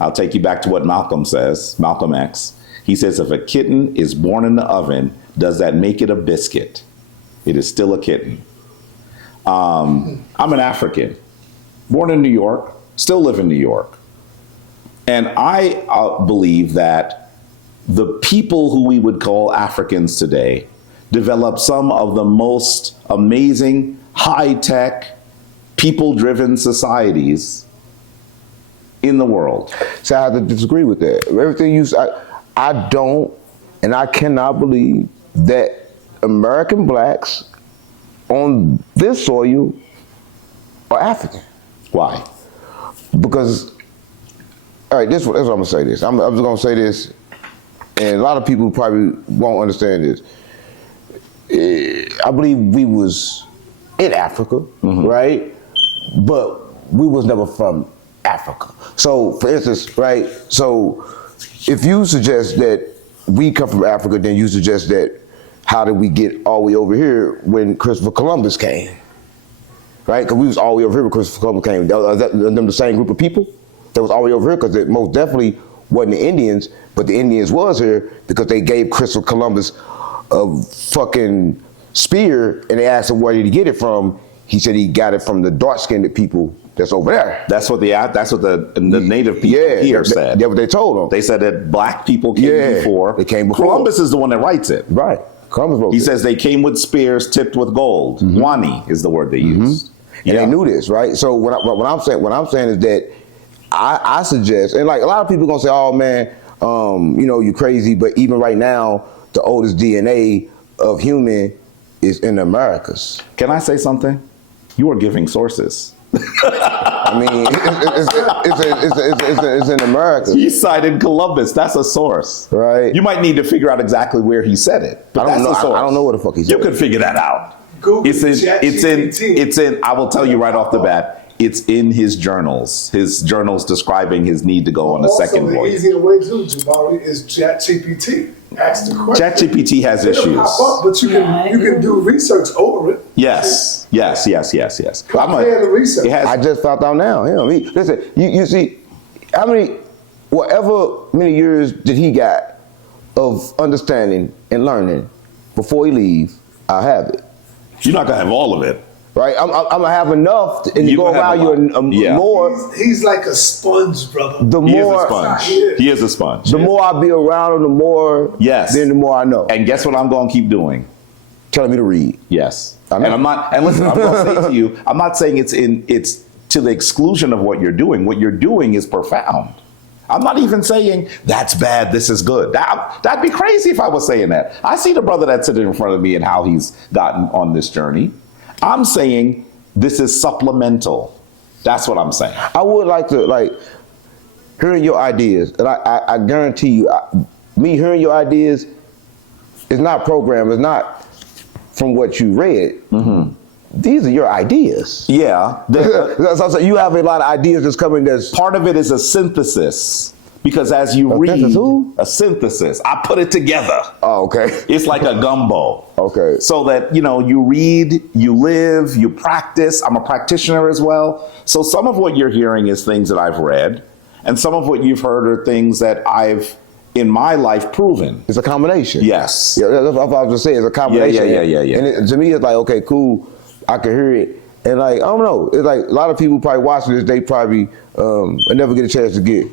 I'll take you back to what Malcolm says, Malcolm X. He says, if a kitten is born in the oven, does that make it a biscuit? It is still a kitten. I'm an African, born in New York, still live in New York. And I believe that the people who we would call Africans today develop some of the most amazing, high-tech, people-driven societies in the world. So I have to disagree with that. Everything you say, I don't, and I cannot believe that American blacks on this soil are African. Why? Because, all right, that's what I'm gonna say this. I'm just gonna say this, and a lot of people probably won't understand this. I believe we was in Africa, right? But we was never from Africa. So, for instance, right? So, if you suggest that we come from Africa, then you suggest that how did we get all the way over here when Christopher Columbus came? Right? Because we was all the way over here when Christopher Columbus came. Was that them the same group of people that was all the way over here? Because it most definitely wasn't the Indians, but the Indians was here because they gave Christopher Columbus a fucking spear and they asked him where did he get it from. He said he got it from the dark-skinned people that's over there. That's what the native people here said. That's what they told them. They said that black people came before. They came before. Columbus is the one that writes it. Right. Columbus wrote He it. says they came with spears tipped with gold. Wani is the word they used. And they knew this, right? So what I'm saying is that I suggest, and like a lot of people gonna say, oh man, you know, you're crazy, but even right now, the oldest DNA of human is in the Americas. Can I say something? You are giving sources. I mean, it's in America. He cited Columbus. That's a source, right? You might need to figure out exactly where he said it, but that's a source. I don't know what the fuck he said. You could figure that out. Google It's in. I will tell you right off the bat. It's in his journals. His journals describing his need to go on a second voyage. Also, the easier way to Jabari is ChatGPT. Ask the question. ChatGPT has issues. Pop up, but you can do research over it. Yes. I'm the research. I just found out now. You know, listen, you see, how many, whatever many years did he got of understanding and learning before he leave, I'll have it. You're not gonna have all of it. Right, I'm gonna have enough, and you go around you more. He's like a sponge, brother. He is a sponge. The more I be around him, the more. Yes. Then the more I know. And guess what? I'm gonna keep doing. Telling me to read. Yes. And I'm not. And listen, I'm gonna say to you, I'm not saying it's to the exclusion of what you're doing. What you're doing is profound. I'm not even saying that's bad, this is good. That'd be crazy if I was saying that. I see the brother that's sitting in front of me and how he's gotten on this journey. I'm saying this is supplemental. That's what I'm saying. I would like to, hearing your ideas, and I guarantee you, me hearing your ideas is not programmed, it's not from what you read. These are your ideas. Yeah. So you have a lot of ideas that's coming. That's part of it is a synthesis. Because as you read, a synthesis, I put it together. Oh, okay. It's like a gumbo. Okay. So that, you read, you live, you practice. I'm a practitioner as well. So some of what you're hearing is things that I've read. And some of what you've heard are things that I've, in my life, proven. It's a combination. Yes. Yeah, that's what I was just saying. It's a combination. Yeah. And to me, it's like, okay, cool. I can hear it. And I don't know. It's like a lot of people probably watching this, they probably never get a chance to get,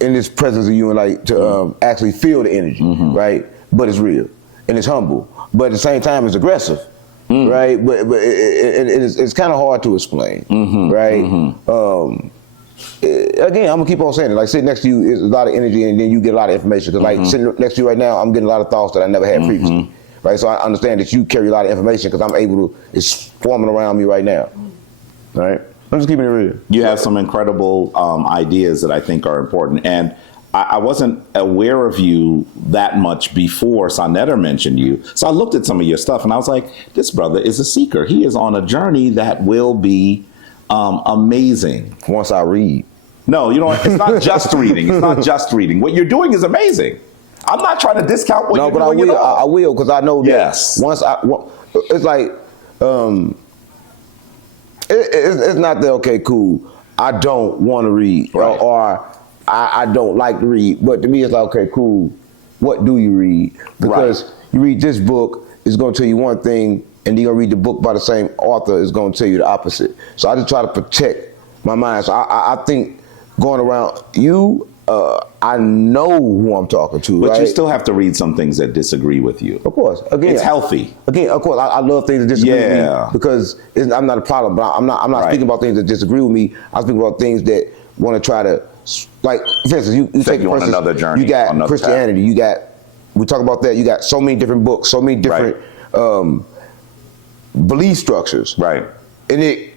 in this presence of you and to actually feel the energy, right? But it's real and it's humble, but at the same time it's aggressive, right? But it's kind of hard to explain, right? Again, I'm gonna keep on saying it. Like sitting next to you is a lot of energy, and then you get a lot of information. Because sitting next to you right now, I'm getting a lot of thoughts that I never had previously, right? So I understand that you carry a lot of information because I'm able to. It's forming around me right now, right? I'm just keeping it real. You have some incredible ideas that I think are important. And I wasn't aware of you that much before sa.neter mentioned you. So I looked at some of your stuff and I was like, this brother is a seeker. He is on a journey that will be amazing. Once I read. No, it's not just reading. It's not just reading. What you're doing is amazing. I'm not trying to discount what you're doing. No, but I will because I know that yes. It's like, it's not that, okay, cool, I don't want to read, right. or I don't like to read, but to me it's like, okay, cool. What do you read? Because you read this book, it's going to tell you one thing, and then you're going to read the book by the same author, it's going to tell you the opposite. So I just try to protect my mind. So I think going around you, I know who I'm talking to. But right? you still have to read some things that disagree with you. Of course. Again, it's healthy. Again, of course, I love things that disagree with me because I'm not a problem. But I'm not speaking about things that disagree with me. I'm speaking about things that want to try to, like, for instance, you take you on another journey. You got Christianity. You got, we talk about that. You got so many different books, so many different belief structures. Right. And it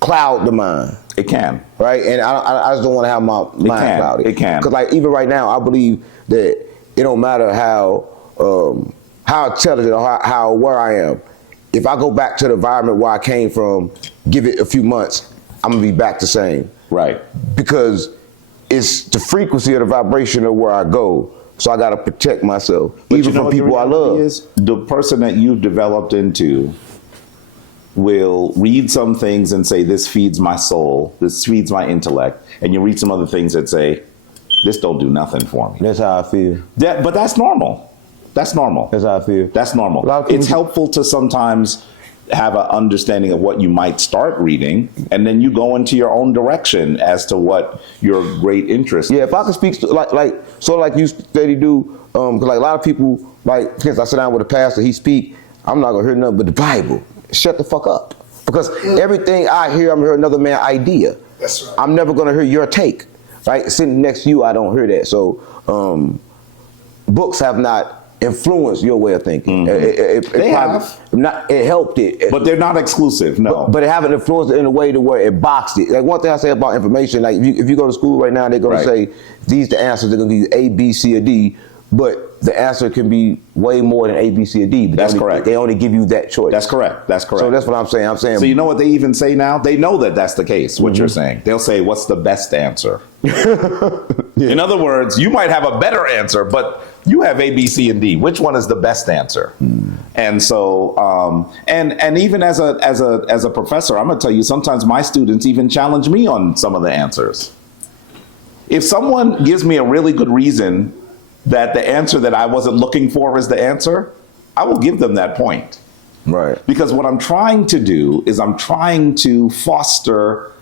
cloud the mind. It can. Right? And I just don't want to have my mind clouded. It can. Because like even right now, I believe that it don't matter how intelligent or how aware I am. If I go back to the environment where I came from, give it a few months, I'm going to be back the same. Right. Because it's the frequency of the vibration of where I go. So I got to protect myself, But even from people I love. The person that you've developed into will read some things and say, this feeds my soul, this feeds my intellect. And you read some other things that say, this don't do nothing for me. That's how I feel. But that's normal. That's normal. That's how I feel. That's normal. It's helpful to sometimes have an understanding of what you might start reading, and then you go into your own direction as to what your great interest is. Yeah, if I could speak, like you steady do, because like a lot of people, like, since I sit down with a pastor, he speak, I'm not going to hear nothing but the Bible. Shut the fuck up. Because everything I hear, I'm hearing another man's idea. That's right. I'm never going to hear your take. Right? Sitting next to you, I don't hear that. So books have not influenced your way of thinking. Mm-hmm. It helped it. But they're not exclusive, no. But it haven't influenced it in a way to where it boxed it. Like one thing I say about information, like if you go to school right now, they're going to say, these the answers, they're going to give you A, B, C, or D. But the answer can be way more than A, B, C, or D. But that's correct. They only give you that choice. That's correct. That's correct. So that's what I'm saying. So you know what they even say now? They know that that's the case, what you're saying. They'll say, what's the best answer? In other words, you might have a better answer, but you have A, B, C, and D. Which one is the best answer? And so, and even as a professor, I'm going to tell you, sometimes my students even challenge me on some of the answers. If someone gives me a really good reason that the answer that I wasn't looking for is the answer, I will give them that point. Right. Because what I'm trying to do is I'm trying to foster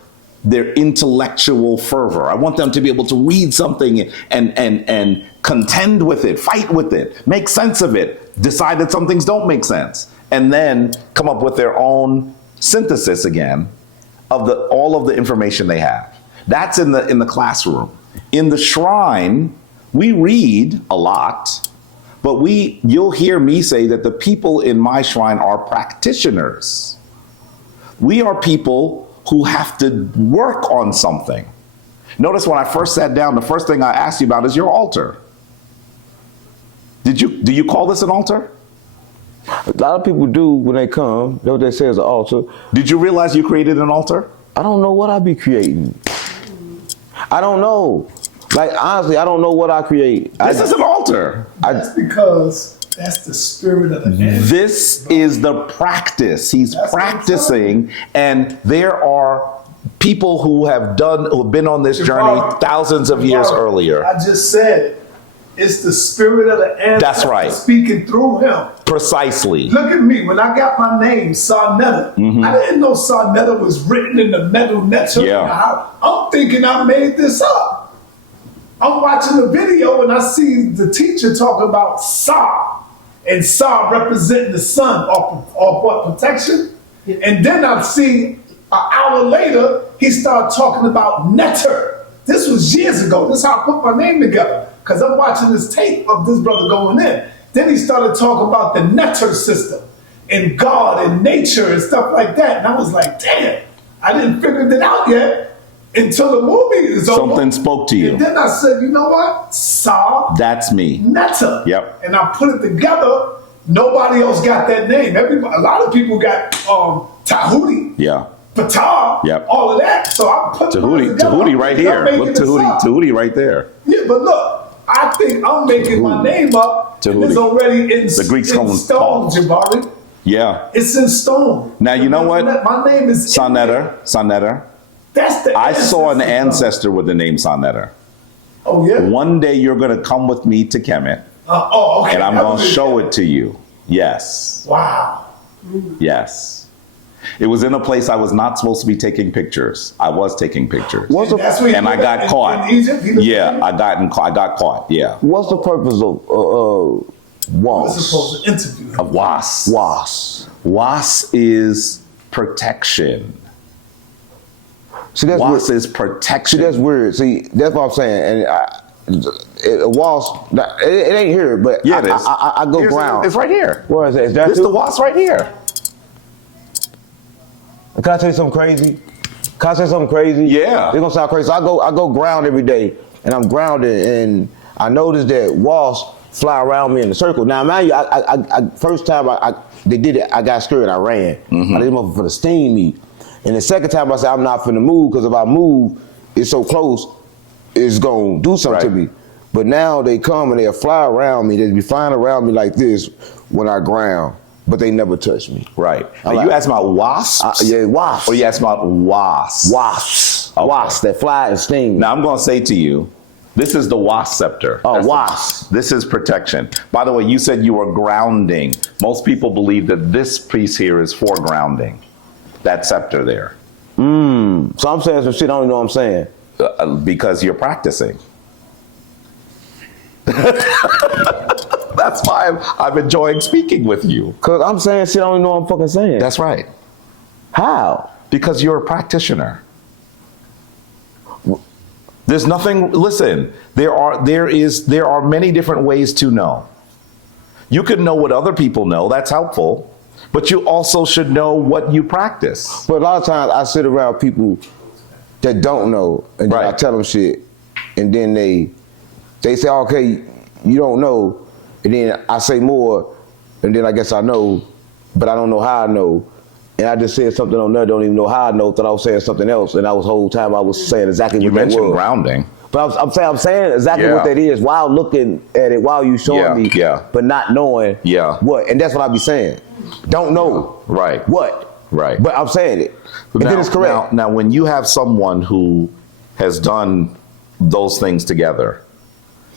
their intellectual fervor. I want them to be able to read something and contend with it, fight with it, make sense of it, decide that some things don't make sense, and then come up with their own synthesis again of all of the information they have. That's in the classroom. In the shrine, we read a lot, but you'll hear me say that the people in my shrine are practitioners. We are people who have to work on something. Notice when I first sat down, the first thing I asked you about is your altar. Do you call this an altar? A lot of people do when they come. What they say is an altar. Did you realize you created an altar? I don't know what I be creating. I don't know. Like, honestly, I don't know what I create. This is an altar. That's because that's the spirit of the end. This is the practice. He's practicing, and there are people who have been on this journey thousands of years earlier. I just said, it's the spirit of the end. That's right. Speaking through him. Precisely. Look at me. When I got my name, sa.neter, I didn't know sa.neter was written in the metal netter. Yeah. I'm thinking I made this up. I'm watching the video and I see the teacher talking about Sa, and Sa representing the sun or what, protection? And then I see an hour later, he started talking about netter. This was years ago. This is how I put my name together, because I'm watching this tape of this brother going in. Then he started talking about the netter system and God and nature and stuff like that. And I was like, damn, I didn't figure it out yet. Until the movie is over. Something spoke to you. And then I said, you know what? That's me. Netter. Yep. And I put it together. Nobody else got that name. A lot of people got Tahuti. Yeah. Patar. Yep. All of that. So I put Tahuti right here. Look, Tahuti right there. Yeah, but look, I think I'm making my name up. Tahuti. It's already in the Greek stone, Jabari. Yeah. It's in stone. Now, you know what? My name is sa.neter. That's the I saw an ancestor. ancestor with the name sa.neter. Oh yeah. One day you're going to come with me to Kemet, Okay. and I'm going to show it to you. Yes. Wow. Yes. It was in a place I was not supposed to be taking pictures. I was taking pictures. What's the, That's where And I got caught. In Egypt, Yeah, I got caught. Yeah. what's the purpose of I was WAS? supposed to interview him. A was. WAS. Was is protection. See, that's Was weird. is protection. See, that's weird. See, that's what I'm saying. And WAS, it ain't here, but Yeah, it is. I go Here's- ground. It's right here. Where is it? Is that This too? the was right here. Can I tell you something crazy? Can I say something crazy? Yeah. It's gonna sound crazy. So I go ground every day, and I'm grounded, and I noticed that wasps fly around me in a circle. Now, mind you, I first time they did it, I got scared. I ran. I didn't want for the sting me. And the second time I said, I'm not finna move, because if I move, it's so close, it's gonna do something to Right. me. But now they come and they'll fly around me. They be flying around me like this when I ground, but they never touch me. Right. Now, I'm you like- asked about wasps? Yeah, wasps. Or you asked about wasps? Wasps. Okay. Wasps that fly and sting. Now I'm going to say to you, this is the wasp scepter. Oh, That's the- wasp. This is protection. By the way, you said you were grounding. Most people believe that this piece here is for grounding. That scepter there. So I'm saying some shit I don't even know what I'm saying. Because you're practicing. That's why I'm enjoying speaking with you. Cause I'm saying shit I don't even know what I'm fucking saying. That's right. How? Because you're a practitioner. There's nothing, listen, there are many different ways to know. You can know what other people know, that's helpful, but you also should know what you practice. But a lot of times I sit around people that don't know, and then I Right. tell them shit, and then they say, okay, you don't know, and then I say more, and then I guess I know, but I don't know how I know. And I just said something on there, don't even know how I know, thought I was saying something else, and that was the whole time I was saying exactly You what that mentioned was. grounding. But I'm saying exactly what Yeah. that is while looking at it, while you showing Yeah, me, yeah. but not knowing what. And that's what I be saying. Don't know. Right. What. Right. But I'm saying it. And then it's correct. Now, when you have someone who has done those things together,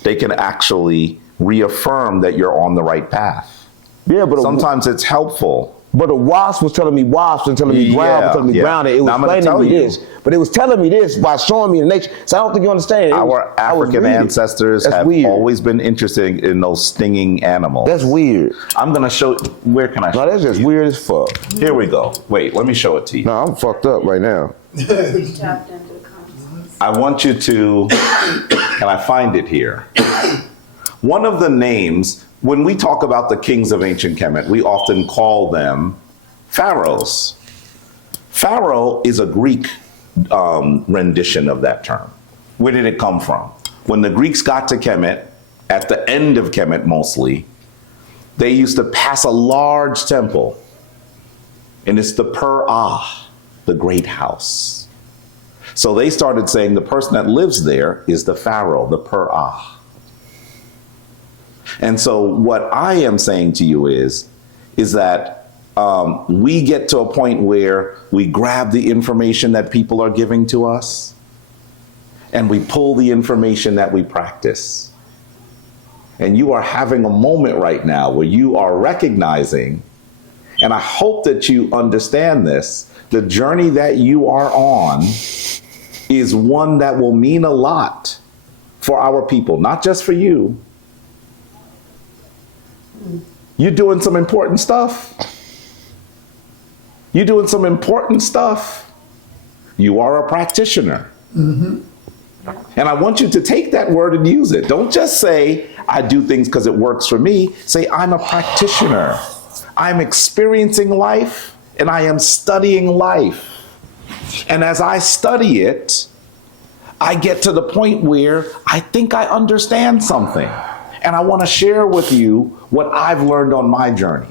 they can actually reaffirm that you're on the right path. Yeah, but Sometimes it's helpful. But a wasp was telling me wasps and telling me ground and telling me grounded. It was Now, I'm gonna explaining me tell you. this. But it was telling me this by showing me the nature. So I don't think you understand. Our African ancestors That's have weird. always been interested in those stinging animals. That's weird. I'm going to show, where can I show No, that's it just to you? weird as fuck. Here we go. Wait, let me show it to you. No, I'm fucked up right now. Tapped into the consciousness. I want you to, can I find it here? One of the names, when we talk about the kings of ancient Kemet, we often call them pharaohs. Pharaoh is a Greek rendition of that term. Where did it come from? When the Greeks got to Kemet, at the end of Kemet mostly, they used to pass a large temple. And it's the Per-Ah, the great house. So they started saying the person that lives there is the pharaoh, the Per-Ah. And so what I am saying to you is that we get to a point where we grab the information that people are giving to us and we pull the information that we practice. And you are having a moment right now where you are recognizing, and I hope that you understand this, the journey that you are on is one that will mean a lot for our people, not just for you. You're doing some important stuff. You're doing some important stuff. You are a practitioner. And I want you to take that word and use it. Don't just say, I do things because it works for me. Say, I'm a practitioner. I'm experiencing life and I am studying life. And as I study it, I get to the point where I think I understand something. And I want to share with you what I've learned on my journey.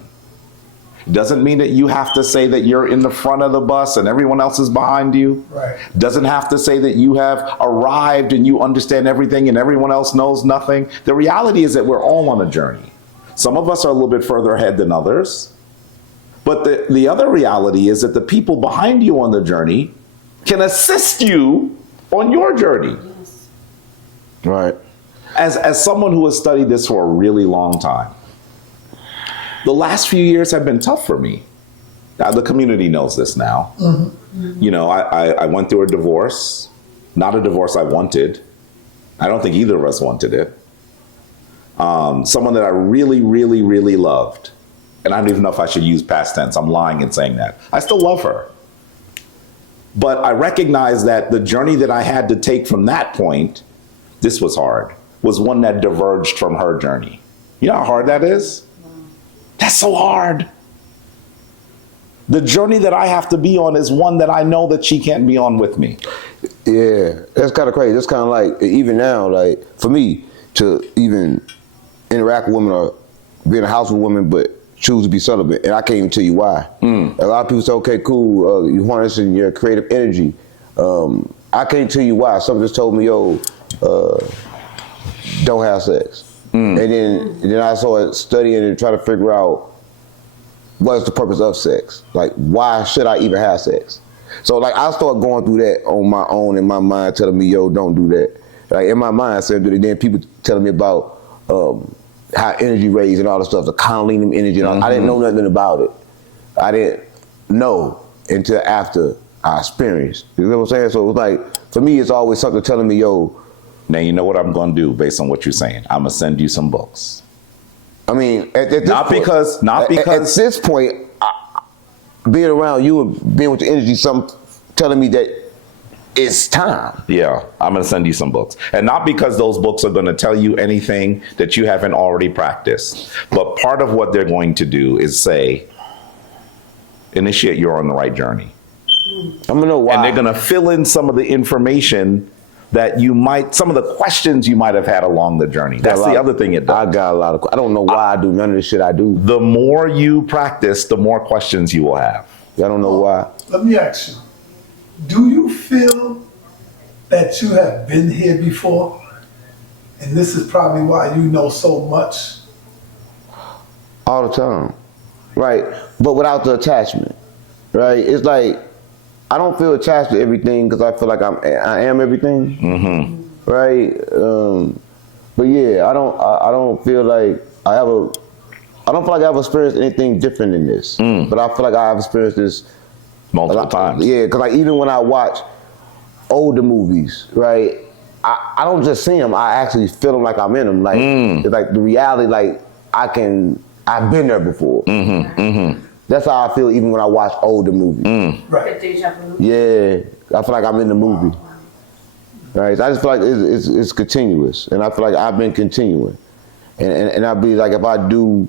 Doesn't mean that you have to say that you're in the front of the bus and everyone else is behind you. Right. Doesn't have to say that you have arrived and you understand everything and everyone else knows nothing. The reality is that we're all on a journey. Some of us are a little bit further ahead than others. But the other reality is that the people behind you on the journey can assist you on your journey. Yes. Right. As someone who has studied this for a really long time, the last few years have been tough for me. Now, the community knows this now. You know, I went through a divorce, not a divorce I wanted. I don't think either of us wanted it. Someone that I really, really, really loved. And I don't even know if I should use past tense. I'm lying in saying that. I still love her. But I recognize that the journey that I had to take from that point, this was hard, was one that diverged from her journey. You know how hard that is? That's so hard. The journey that I have to be on is one that I know that she can't be on with me. Yeah, that's kind of crazy. That's kind of like, even now, like, for me to even interact with women or be in a house with women, but choose to be celibate, and I can't even tell you why. A lot of people say, okay, cool, you harnessing your creative energy. I can't tell you why. Someone just told me, yo, don't have sex. And then I started studying and trying to figure out what is the purpose of sex? Like, why should I even have sex? So, like, I started going through that on my own in my mind, telling me, yo, don't do that. Like, in my mind, I said, then people telling me about how energy raised and all the stuff, the Kundalini energy. And all. I didn't know nothing about it. I didn't know until after I experienced. You know what I'm saying? So it was like, for me, it's always something telling me, yo. Now, you know what I'm going to do based on what you're saying? I'm going to send you some books. I mean, at this Not point, because at this point, being around you and being with the energy, something telling me that it's time. Yeah, I'm going to send you some books. And not because those books are going to tell you anything that you haven't already practiced. But part of what they're going to do is say, initiate, you're on the right journey. I'm going to know why. And they're going to fill in some of the information that you might, some of the questions you might have had along the journey. That's the other thing it does. I got a lot of, I don't know why I do none of the shit I do. The more you practice, the more questions you will have. I don't know why. Let me ask you, do you feel that you have been here before? And this is probably why you know so much. All the time. Right? But without the attachment. Right? It's like, I don't feel attached to everything because I feel like I am everything. Right? But yeah, I don't feel like I don't feel like I've experienced anything different than this. But I feel like I've experienced this multiple times. Yeah, because like even when I watch older movies, right, I don't just see them, I actually feel them like I'm in them. Like, it's like the reality, like I've been there before. That's how I feel even when I watch older movies. Right. Deja vu. Yeah, I feel like I'm in the movie. Right, so I just feel like it's continuous, and I feel like I've been continuing, and I'd be like, if I do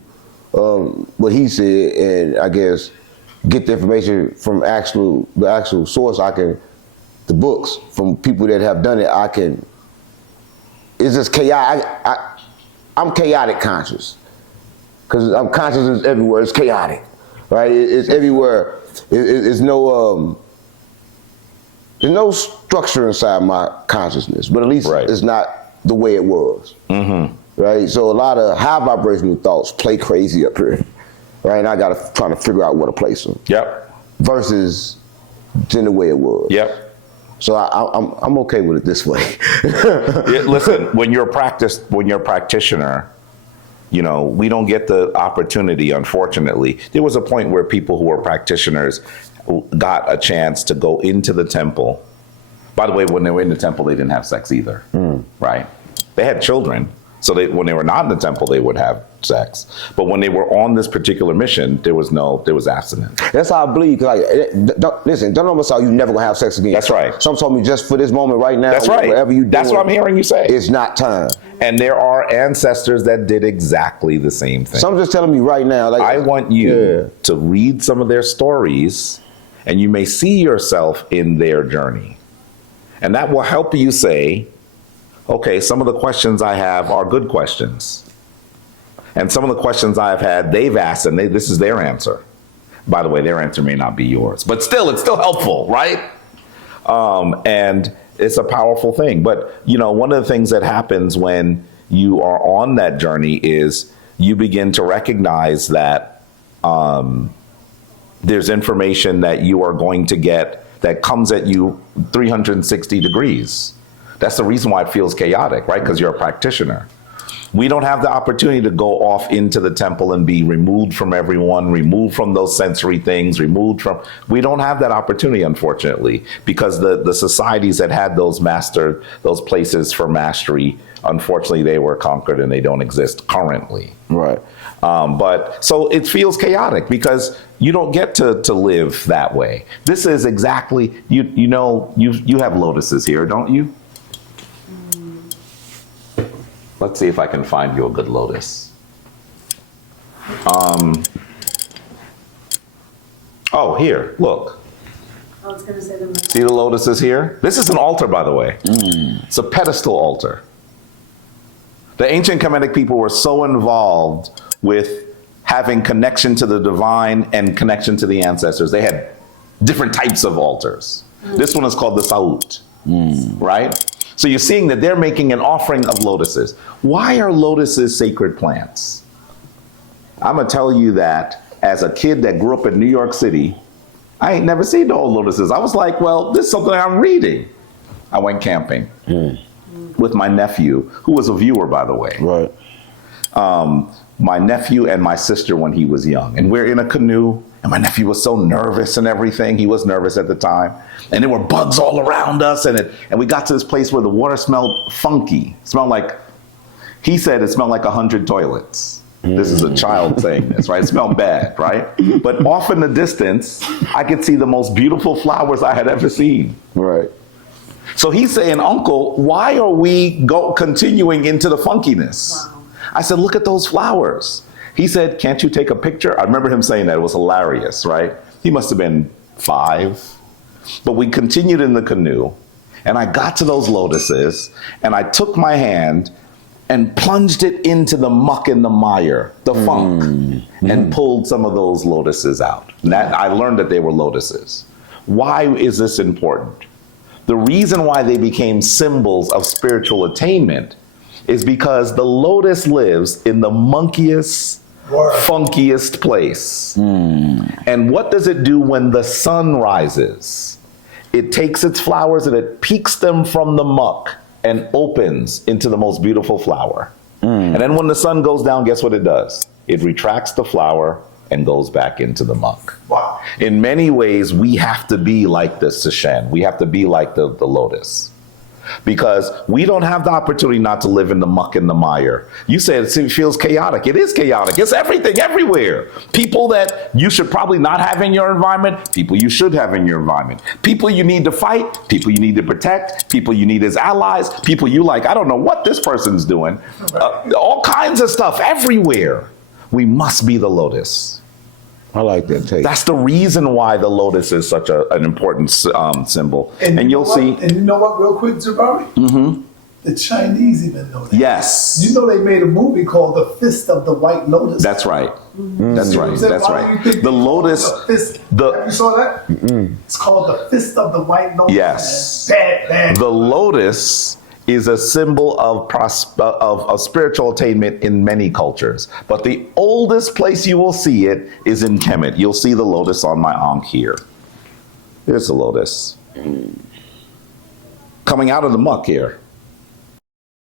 what he said, and I guess get the information from the actual source, the books from people that have done it, it's just chaotic. I'm chaotic conscious, because I'm conscious everywhere. It's chaotic, right? It's everywhere. There's no structure inside my consciousness, but at least it's not the way it was. Right? So a lot of high vibrational thoughts play crazy up here. Right? And I got to try to figure out where to place them. Yep. Versus in the way it was. Yep. So I'm okay with it this way. Listen, when you're a practitioner, you know, we don't get the opportunity, unfortunately. There was a point where people who were practitioners got a chance to go into the temple. By the way, when they were in the temple, they didn't have sex either, right? They had children, so when they were not in the temple, they would have sex. But when they were on this particular mission, there was abstinence. That's how I believe. Like, don't almost how you never gonna have sex again. That's right. Some told me just for this moment right now. That's right. Whatever you do, that's what I'm hearing you say. It's not time. And there are ancestors that did exactly the same thing. Some just telling me right now. Like, I want you to read some of their stories, and you may see yourself in their journey. And that will help you say, okay, some of the questions I have are good questions. And some of the questions I've had, they've asked, and this is their answer. By the way, their answer may not be yours, but still, it's still helpful, right? And it's a powerful thing. But, you know, one of the things that happens when you are on that journey is you begin to recognize that there's information that you are going to get that comes at you 360 degrees. That's the reason why it feels chaotic, right? Because you're a practitioner. We don't have the opportunity to go off into the temple and be removed from everyone, removed from those sensory things, we don't have that opportunity, unfortunately, because the societies that had those places for mastery, unfortunately, they were conquered and they don't exist currently. Right. But so it feels chaotic because you don't get to live that way. This is exactly, you have lotuses here, don't you? Let's see if I can find you a good lotus. Oh, here, look. I was gonna say the See the lotuses here? This is an altar, by the way. It's a pedestal altar. The ancient Kemetic people were so involved with having connection to the divine and connection to the ancestors. They had different types of altars. This one is called the Sa'ut, right? So you're seeing that they're making an offering of lotuses. Why are lotuses sacred plants? I'm gonna tell you that as a kid that grew up in New York City, I ain't never seen no lotuses. I was like, well, this is something I'm reading. I went camping with my nephew, who was a viewer, by the way. Right. My nephew and my sister when he was young. And we're in a canoe, and my nephew was so nervous and everything. He was nervous at the time. And there were bugs all around us, and we got to this place where the water smelled funky. He said it smelled like 100 toilets. This is a child saying this, right? It smelled bad, right? But off in the distance, I could see the most beautiful flowers I had ever seen. Right. So he's saying, Uncle, why are we continuing into the funkiness? Wow. I said, look at those flowers. He said, can't you take a picture? I remember him saying that. It was hilarious, right? He must have been 5. But we continued in the canoe, and I got to those lotuses, and I took my hand and plunged it into the muck and the mire, the funk, and pulled some of those lotuses out. And that, I learned that they were lotuses. Why is this important? The reason why they became symbols of spiritual attainment is because the lotus lives in the munkiest, funkiest place. And what does it do when the sun rises? It takes its flowers and it peeks them from the muck and opens into the most beautiful flower. And then when the sun goes down, guess what it does? It retracts the flower and goes back into the muck. Wow. In many ways, we have to be like the Sishen. We have to be like the lotus. Because we don't have the opportunity not to live in the muck and the mire. You said it feels chaotic. It is chaotic. It's everything, everywhere. People that you should probably not have in your environment, people you should have in your environment. People you need to fight, people you need to protect, people you need as allies, people you like, I don't know what this person's doing. All kinds of stuff everywhere. We must be the lotus. I like that take. That's the reason why the lotus is such an important symbol. And you'll see. And you know what, real quick, Jabari? The Chinese even know that. Yes. You know they made a movie called The Fist of the White Lotus. That's right. That's right. That's Why do you right. think The lotus. Have you saw that? It's called The Fist of the White Lotus. Yes. Bad. The lotus is a symbol of spiritual attainment in many cultures. But the oldest place you will see it is in Kemet. You'll see the lotus on my ankh here. There's the lotus. Coming out of the muck here.